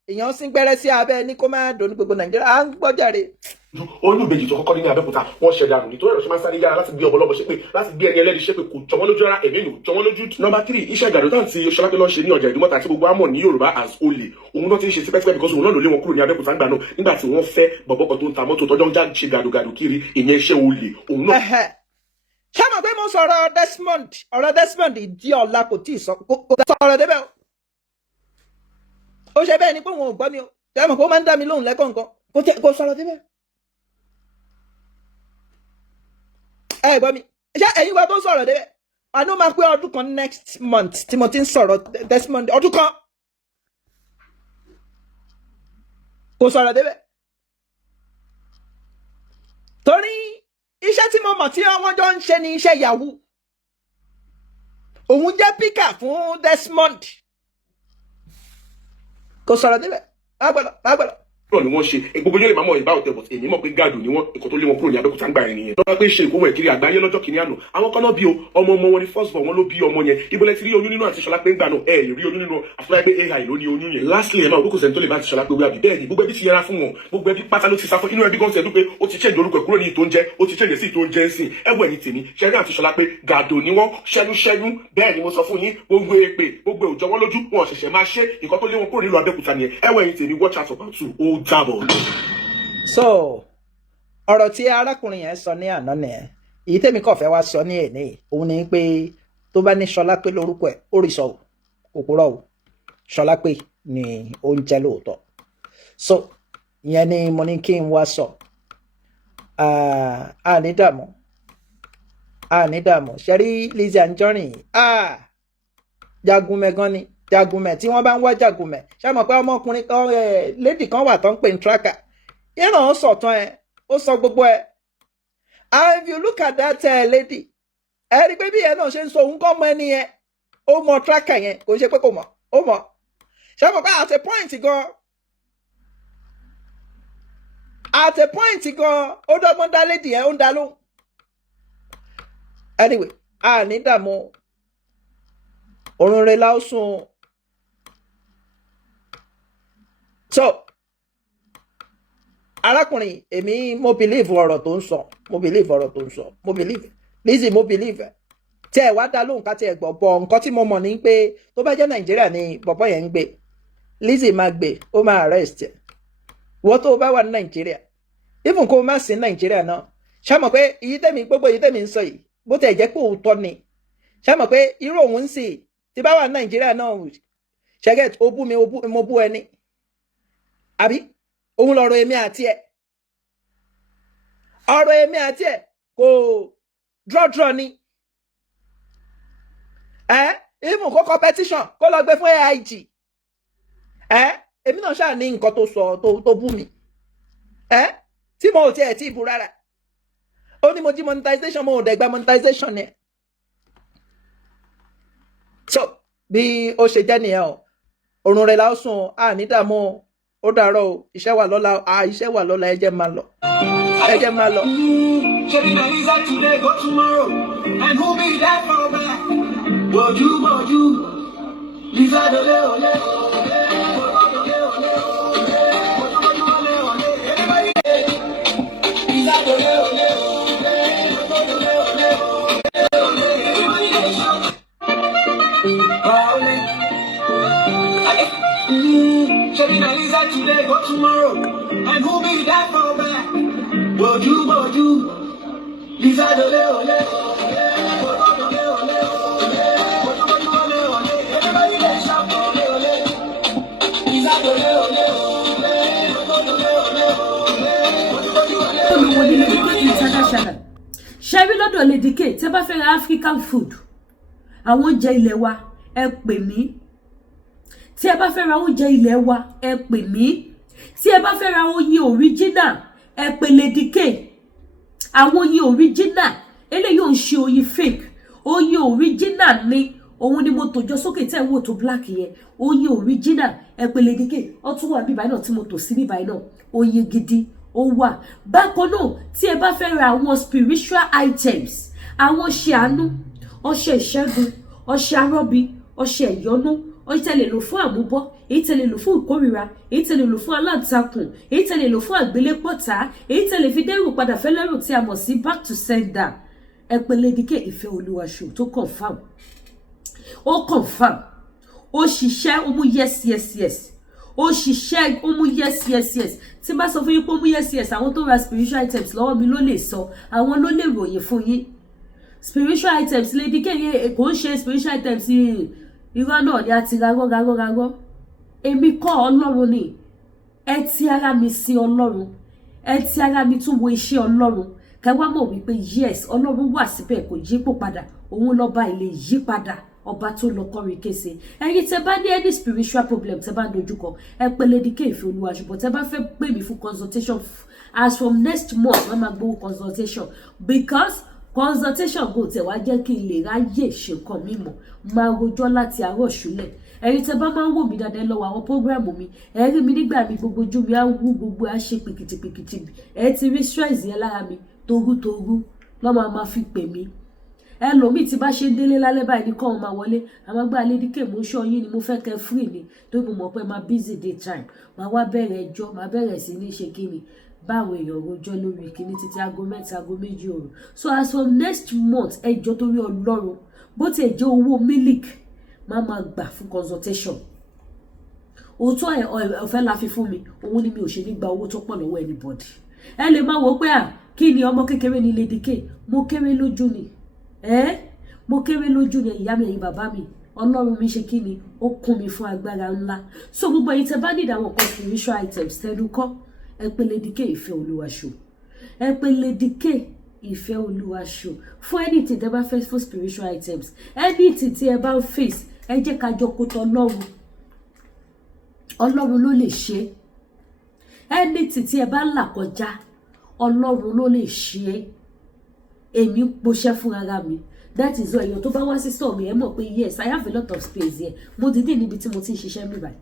èèyàn sì ń gbẹ́rẹ́ sí abẹ́ ní kó má dùn ní gbogbo Nàìjíríà à ń gbọ́jàre. Olúbejì tó kọ́kọ́ ní Abẹ́òkúta wọ́n ṣẹ̀dá àrùn nítorí ọ̀rọ̀ ṣe máa ń sáré yára láti gbé ọ̀bọ̀lọ́bọ̀ ṣépè láti gbé ẹni ẹlẹ́ni ṣépè kò jọmọ́ lójú rárá ẹ̀mí ò jọmọ́ lójú. Nọ́mbà 3 iṣẹ́ ìgbàdo tán ti Solape lọ ṣe ní ọjà Ìdúmọ̀tà tí gbogbo àmọ̀ ní Yorùbá as olè òun náà ti ń ṣe tipẹ́tipẹ́ because òun náà ló lé wọn kúrò ní Abẹ́òkúta ńgbà náà nígbà tí wọ́n fẹ́ bọ̀bọ̀ kan tó ń ta mọ́tò tọ́jọ́ ń já ṣe gàdùgàdù kiri ìyẹn iṣẹ́ olè òun náà. ṣé mo pé mo sọ̀rọ̀ Desmond di ọ̀la kò tí ì sọ̀rọ̀ débẹ̀ o ó ṣe bẹ́ẹ̀ ni pé wọn ò gbọ́ mi o ṣé mo pé ó máa ń dá mi lóhùn lẹ́kọ̀ọ̀kan kò sọ̀rọ̀ débẹ̀. ẹ gbọ́ mi ṣé ẹ̀yin wa tó sọ̀rọ̀ débẹ̀ àná máa pé ọdún kan next month tí mo ti ń sọ̀rọ̀ Desmond ọdún kan kò sọ̀rọ̀ débẹ̀ torí iṣẹ́ tí mo mọ̀ tí wọ́n jọ ń ṣe ni iṣẹ́ yahoo òun jẹ́ píkà fún Desmond kò sọ̀rọ̀ débẹ̀ lágbàlá. ni wọ́n ṣe gbogbo yóò lè máa mọ̀ ìbá òtẹ̀ but èmi mọ̀ pé gàdù ni wọ́n ẹ̀kọ́ tó lé wọn kúrò ní Abẹ́òkúta ń gbà yẹn nìyẹn. lọ́wọ́ pé ṣe ìkówó ẹ̀kiri àgbáyé lọ́jọ́ kìíní àná àwọn kan náà bí o ọmọ wọn ni first born wọn ló bí ọmọ yẹn ibo lẹ ti rí oyún nínú àti Solape ń gbà náà ẹ rí oyún nínú àfúráyé pé AI ló ní oyún yẹn. lastly ẹ máa Oruko sẹ́ni tó lè bá ti Solape wí àbí bẹ́ẹ̀ ni gbogbo ẹbí ti yẹra fún wọn gbogbo ẹbí pátá ló ti sá fún inú ẹbí gan ti ẹdún pé ó ti change orúkọ kúrò ní ìtò oúnjẹ ó ti change sí ìtò oúnjẹ ń sìn ẹwọ ẹni tèmi ṣẹrí àti Solape gàdò ni wọn ṣẹyún bẹ́ẹ̀ ni mo sọ fún yín gbogbo èpè gbogbo òjò wọn lójú wọn ṣẹ̀ṣẹ̀ máa ṣe nǹkan tó lé wọn kúrò nílùú Abẹ́òkúta nìyẹn ẹwọ ẹni tèmi watch out about two ó dàbọ̀. So ọ̀rọ̀ tí arákùnrin yẹn sọ ní àná nìyẹn èyí tèmi kàn fẹ́ wá sọ ní èní òun ni pé tó bá ní Solape lórúkọ ẹ̀ ó rí sọ òkúrọ̀ o Solape ni ó ń jẹ́ lóòótọ́ so ìyẹn ni mo ní kí n wá sọ àní dààmú ṣẹ́rí Lizzy Ajonrin jagunmẹ̀ gan ni jagunmẹ̀ tí wọ́n bá ń wá jagunmẹ̀ ṣé mọ̀ pé ọmọkùnrin kan lady kan wà tó ń pè ní tracker yẹn náà ó sọ̀tàn ẹ̀ ó sọ gbogbo ẹ̀ and if you look at that lady ẹ rí pé bí yẹn náà ṣe ń sọ òun kọ́ mọ ẹni yẹn ó mọ tracker yẹn kò ṣe pé kò mọ̀ ó mọ̀ ṣé mọ̀ pé at a point gan ó dọ́gbọ́n dá lady yẹn ó ń dá lóhùn anyway ní dààmú òrùn rẹ̀ la ó sùn so arákùnrin èmi mo believe ọ̀rọ̀ tó ń sọ mo believe Lizzy mo believe tí ẹ wá dá lóhùn ká tí ẹ gbọ́ nǹkan tí mo mọ̀ ní pé tó bá jẹ́ Nàìjíríà ni bọ̀bọ̀ yẹn ń gbé Lizzy máa gbé ó máa arrest ẹ̀ wọ́n tó bá wà ní Nàìjíríà even kó má sí Nàìjíríà náà ṣàmọ̀ pé gbogbo èyí tẹ́mi ń sọ yìí bó tẹ̀ jẹ́ pé òótọ́ ni ṣàmọ̀ pé irú òun ń sì tí bá wà ní Nàìjíríà náà ṣẹ́gẹ̀t ó bú mi mo bú ẹni àbí òun lọ̀rọ̀ èmi àti ẹ̀ kò draw ni even kó competition kó lọ gbé fún AIG èmi náà ṣáà ní nǹkan tó sọ tó bú mi tí mo ò tiẹ̀ tí ì bu rárá ó ní mo jí monetization mo ò dẹ̀ gba monetization ni so bí ó ṣe jẹ́ nìyẹn o òrùn rẹ̀ la ó sùn ní dààmú ó dàárọ̀ o iṣẹ́ wà lọ́la ẹ jẹ́ máa lọ. Today go tomorrow, and who be that for back? Lizzy Ajonrin today, go tomorrow, and who be that for back? Boju, Lizzy Ajonrin everybody dey shout Lizzy Ajonrin ṣẹ́rí lọ́dọ̀ Lady K tẹ́ bá fẹ́ ra African food àwọn oúnjẹ ilẹ̀ wa ẹ pè mí. Tí ẹ bá fẹ́ ra oúnjẹ ilẹ̀ wa ẹ pè mí. Tí ẹ bá fẹ́ ra oyin original ẹ pè Lady K. Àwọn oyin original eléyìí ò ń ṣe oyin fake. Oyin original ni òun ni mo tòjọ́ sókè tẹ́ wò tó black yẹn. Oyin original ẹ pè Lady K. Ó tún wà bíbáyìí náà tí mo tò sí bíbáyìí náà. Oyin gidi ó wà. Bákan náà tí ẹ bá fẹ́ ra àwọn spiritual items, àwọn ọṣẹ àánú, ọṣẹ ìṣẹ́gun, ọṣẹ arọ́bí, ọṣẹ ìyọ́nú, ọṣẹ tẹ́lẹ̀ lò fún àmúbọ́, èyí tẹ́lẹ̀ lò fún ìkórìíra, èyí tẹ́lẹ̀ lò fún aláǹtakùn, èyí tẹ́lẹ̀ lò fún àgbélépọ̀tá, èyí tẹ́lẹ̀ fi dẹ́rù padà fẹ́lẹ́rù tí a mọ̀ sí back to sender. Ẹ pè Lady K ìfẹ́ olúwa show tó confirm. Ó confirm. Ó ṣiṣẹ́ ó mú yes. Ó ṣiṣẹ́ ó mú yes. Tí bá sọ fún yín pé ó mú yes, àwọn tó ra spiritual items lọ́wọ́ mi ló lè sọ, àwọn ló lè ròyìn fún yín. Spiritual items Lady K yẹn kò ń ṣe spiritual items irọ́ náà ni a ti rárọ́. Èmi kọ́ Ọlọ́run ni. Ẹ ti ara mi sí Ọlọ́run. Ẹ ti ara mi tún wo iṣẹ́ Ọlọ́run. Ká wá mọ̀ wípé yes Ọlọ́run wà síbẹ̀ kò yípo padà. Òun lọ́ba ilé yí padà. Ọba tó lọ kọrin kése. Ẹ̀yin tẹ́ bá ní any spiritual problem tẹ́ bá dojúkọ ẹ pè Lady K ìfẹ́ olúwa ṣùgbọ́n tẹ́ bá fẹ́ pè mí fún consultation as from next month wọ́n máa gbowó consultation because consultation go tẹ̀ wá jẹ́ kí n lè ráyè ṣe nǹkan mímọ́ máa rojọ́ láti àárọ̀ ṣúlẹ̀. Ẹ̀yin tẹ́ bá máa ń wò mí dáadáa lọ́wọ́ àwọn program mi ẹ rí mi nígbà mi gbogbo ojú mi á wú gbogbo á ṣe pìkìtìpìkìtì ẹ ti rí stress yẹn lára mi torú lọ́mọ máa fi pè mí. Ẹlòmíì tí bá ṣe délé lálẹ́ báyìí ní kọ́ ọ máa wọlé àwọn gbá Lady K mo ṣọ́ yín ni mo fẹ́ kẹ́ free ni tó mo mọ̀ pé máa busy daytime máa wá bẹ̀rẹ̀ ẹjọ́ máa bẹ̀rẹ̀ sí ní ṣe kíni báwo èèyàn rojọ́ lórí kíní títí aago mẹ́ta aago méjì òru. So as from next month ẹjọ́ torí Ọlọ́run bó ti jẹ́ owó mílíkì máa gbà fún consultation. Òótọ́ ọ̀fẹ́ la fi fún mi òun ni mi ò ṣe ní gba owó tó pọ̀ lọ́wọ́ anybody. Ẹ lè máa wò pé kí ni ọmọ kékeré ni Lady K mo kéré lójú ni. Mo kéré lójú ni ìyá mi ẹ̀yin bàbá mi Ọlọ́run mi ṣe kí ni ó kún mi fún agbára ńlá. So gbogbo ẹ̀yin tẹ́ bá need àwọn kan spiritual items tẹ́lú kọ́ ẹ pè Lady K ìfẹ́ olúwa show. Ẹ pè Lady K ìfẹ́ olúwa show fún anything tẹ́ bá fẹ́ fún spiritual items anything tí ẹ bá ń face ẹ jẹ́ ká jọ kó tọ́ Ọlọ́run ló lè ṣe. Anything tí ẹ bá là kọjá Ọlọ́run ló lè ṣe. Èmi poṣẹ́ fún ara mi. That is why èèyàn tó bá wá sí store mi ẹ mọ̀ pé yes I have a lot of space here. Mo dìde níbi tí mo ti ń ṣiṣẹ́ mi báyìí.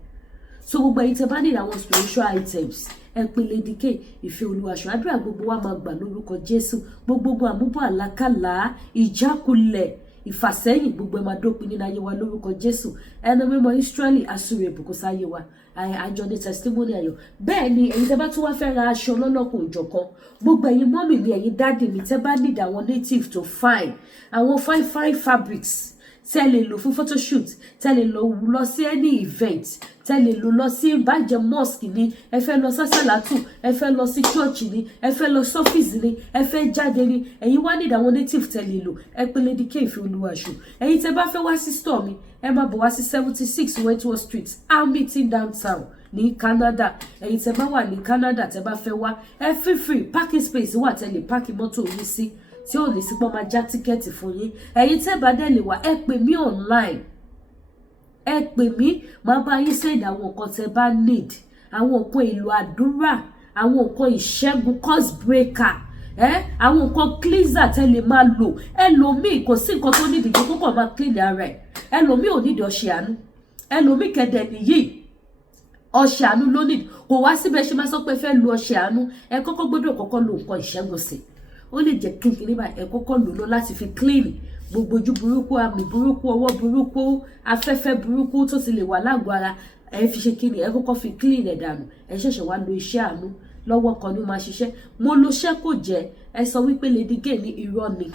So gbogbo ẹ̀yin tẹ́ bá ní àwọn spiritual items ẹ pè Lady K ìfẹ́ olúwa show. Àdúrà gbogbo wa máa gbà lórúkọ Jésù. Gbogbo àmúbọ̀ àlákàlà ìjákulẹ̀ ìfàsẹ́yìn gbogbo ẹ máa dópin nínú ayé wa lórúkọ Jésù. Ẹnu mímọ́ Israeli Asiri Oruko sáyé wa àjọ ní testimony ayọ̀. Bẹ́ẹ̀ ni ẹ̀yin tẹ́ bá tún wá fẹ́ ra aṣọ lọ́lọ́kùn òjọ̀kan gbogbo ẹ̀yin mọ́mì mi ẹ̀yin dáàdì mi tẹ́ bá need àwọn native to fine àwọn fine fabrics tẹ́ lè lò fún photoshoot tẹ́ lè lọ sí any event tẹ́ lè lọ sí ìbàjẹ́ mosque ni ẹ fẹ́ lọ sásàlátù ẹ fẹ́ lọ sí church ni ẹ fẹ́ lọ sọ́fíìsì ni ẹ fẹ́ jáde ni ẹ̀yin wá need àwọn native tẹ́ lè lò ẹ pè Lady K ìfẹ́ olúwa show. Ẹ̀yin tẹ́ bá fẹ́ wá sí store mi ẹ máa bọ̀ wá sí 76 Wentworth Street Hamilton downtown ní Canada. Ẹ̀yin tẹ́ bá wà ní Canada tẹ́ bá fẹ́ wá ẹ free parking space wà tẹ́ lè parking mọ́tò yín sí tí ò ní sí pọ́n máa já tíkẹ́ẹ̀tì fún yín. Ẹ̀yin tẹ́ bá dẹ̀ lè wá ẹ pè mí online ẹ pè mí máa bá yín send àwọn nǹkan tẹ́ bá need àwọn nǹkan èlò àdúrà àwọn nǹkan ìṣẹ́gun curse breaker àwọn nǹkan cleanser tẹ́ lè máa lò. Ẹlòmíì kò sí nǹkan tó nídìí tó kọ́kọ́ máa clean ara ẹ̀. Ẹlòmíì ò nídìí ọṣẹ àánú ẹlòmíì kẹ̀dẹ̀ nìyí ọṣẹ àánú ló nídìí kò wá síbẹ̀ ṣe máa sọ pé fẹ́ lo ọṣẹ àánú ẹ kọ́kọ́ gbọ́dọ̀ kọ́kọ́ lo nǹkan ìṣẹ́gun sí. Ó lè jẹ́ kínkín níbà ẹ kọ́kọ́ lò lọ láti fi clean gbogbo ojú burúkú, àmì burúkú, ọwọ́ burúkú, afẹ́fẹ́ burúkú tó ti lè wà lágọ̀ọ́ ara ẹ fi ṣe kíni, ẹ kọ́kọ́ fi clean ẹ̀ dànù, ẹ ṣẹ̀ṣẹ̀ wá lo iṣẹ́ àánú lọ́wọ́ kan ní ó máa ṣiṣẹ́. Mo lo iṣẹ́ kò jẹ́, ẹ sọ wípé Lady Gbe ní irọ́ ni,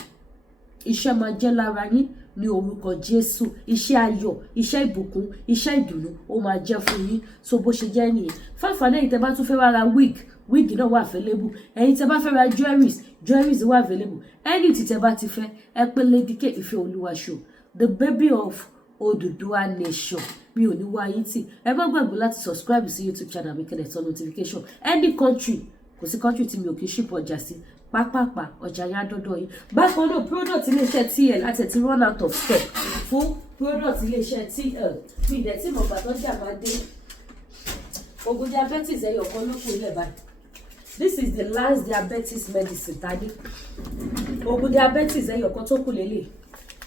iṣẹ́ máa jẹ́ lára yín ní orúkọ Jésù, iṣẹ́ ayọ̀, iṣẹ́ ìbùkún, iṣẹ́ ìdùnnú ó máa jẹ́ fún yín. So bó ṣe jẹ́ nìyẹn. Fáfáà lẹ́yìn tẹ́ bá tún fẹ́ wá ra wig náà wà available. Ẹ̀yin tẹ́ bá fẹ́ ra jewelries wà available. Ẹni tí tẹ́ bá ti fẹ́ ẹ pé Lady Gbe Ìfẹ́ Olúwa show, the baby of Oduduwa nation. Mi ò ní wá yín tì. Ẹ má gbàgbé láti subscribe sí YouTube channel mi kẹ́lẹ̀ tọ́ notification. Any country, kò sí country tí mi ò kí ship ọjà sí. Pápápá ọjà yẹn á dọ́dọ̀ yín. Bákan náà product iléeṣẹ́ TL láti ti run out of stock fún product iléeṣẹ́ TL. Mi ìdẹ̀ tí mo gbà tó jà máa dé. Oògùn diabetes ẹyọ kan ló kù ilẹ̀ báyìí. This is the last diabetes medicine tani. Oògùn diabetes ẹyọ kan tó kù lélẹ̀.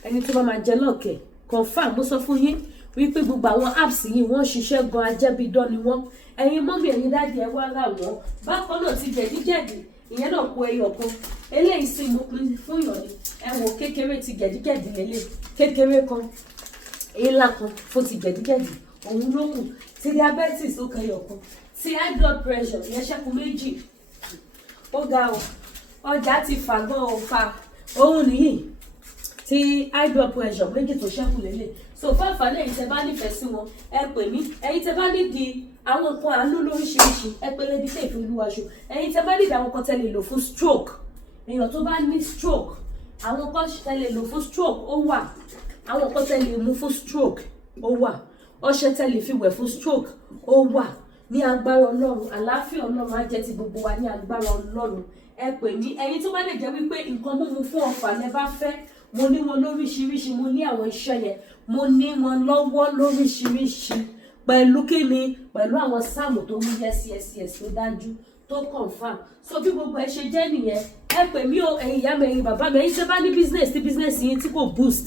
Ẹni tó bá máa jẹ lọ́ọ̀kẹ́ confirm mo sọ fún yín wípé gbogbo àwọn apps yìí wọ́n ṣiṣẹ́ gan ajẹ́bídán ni wọ́n. Ẹ̀yin mọ́mí ẹ̀yin dáàdì ẹ wá rà wọ́n. Bákan náà ti jẹ̀díjẹ̀dí ìyẹn náà kó ẹyọ kan. Eléyìí sì mo pín fún yàn ni. Ẹ wo kékeré ti jẹ̀díjẹ̀dí lélẹ̀. Kékeré kan ńlá kan fún ti jẹ̀díjẹ̀dí. Òun ló kù. Ti diabetes ó kẹyọ kan. Ti high blood pressure ìyẹn ṣẹ́kù méjì. Ó ga o. Ọjà ti fà gan o fa. Òun nìyí. Ti high blood pressure méjì tó ṣẹ́kù lélẹ̀. So fáfáà lẹ́yìn tẹ́ bá nífẹ̀ẹ́ sí wọn ẹ pè mí. Ẹ̀yin tẹ́ bá nídìí àwọn nǹkan àánú lóríṣiríṣi ẹ pé Lady Gbe Ìfẹ́ Olúwa show. Ẹ̀yin tẹ́ bá nídìí àwọn kan tẹ́ lè lò fún stroke. Èèyàn tó bá ní stroke, àwọn kan tẹ́ lè lò fún stroke ó wà. Àwọn kan tẹ́ lè mú fún stroke ó wà. Ọṣẹ tẹ́ lè fi wẹ̀ fún stroke ó wà. Ní agbára Ọlọ́run, àlàáfíà Ọlọ́run á jẹ́ ti gbogbo wa ní agbára Ọlọ́run. Ẹ pè mí. Ẹ̀yin tó bá lè jẹ́ wípé nǹkan mímu fún ọ̀fà lẹ bá fẹ́, mo ní wọn lóríṣiríṣi, mo ní àwọn iṣẹ́ yẹn, mo ní wọn lọ́wọ́ lóríṣiríṣi pẹ̀lú kíni, pẹ̀lú àwọn sáàmù tó mú yes tó dájú tó confirm. So bí gbogbo ẹ ṣe jẹ́ nìyẹn. Ẹ pè mí o ẹ̀yin ìyá mi, ẹ̀yin bàbá mi. Ẹ̀yin tẹ́ bá ní business tí business yín tí kò boost,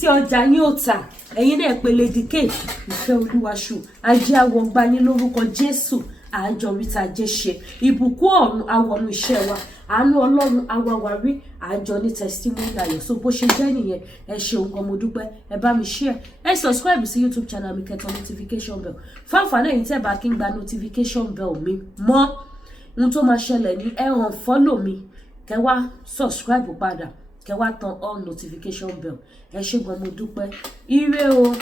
tí ọjà yín ò tà, ẹ̀yin náà pè Lady Gbe Ìfẹ́ Olúwa show. Ajé àwọn gbá yín lórúkọ Jésù. Ajonrin ta jẹ́ ṣe ìbùkún ọ̀run awọnú iṣẹ́ wa, àánú Ọlọ́run awàwárí àjọ ní testimony ayọ̀. So bó ṣe jẹ́ nìyẹn. Ẹ ṣeun gan, mo dúpẹ́. Ẹ bá mi share, ẹ subscribe sí YouTube channel mi kẹ́tọ́ notification bell. Fáfáà lẹ́yìn tẹ́ bá kí n gba notification bell mi mọ́ ohun tó máa ṣẹlẹ̀ ní ẹ hàn follow mi kẹ́ wá subscribe padà kẹ́ wá tan all notification bell. Ẹ ṣé gan, mo dúpẹ́. Ire o.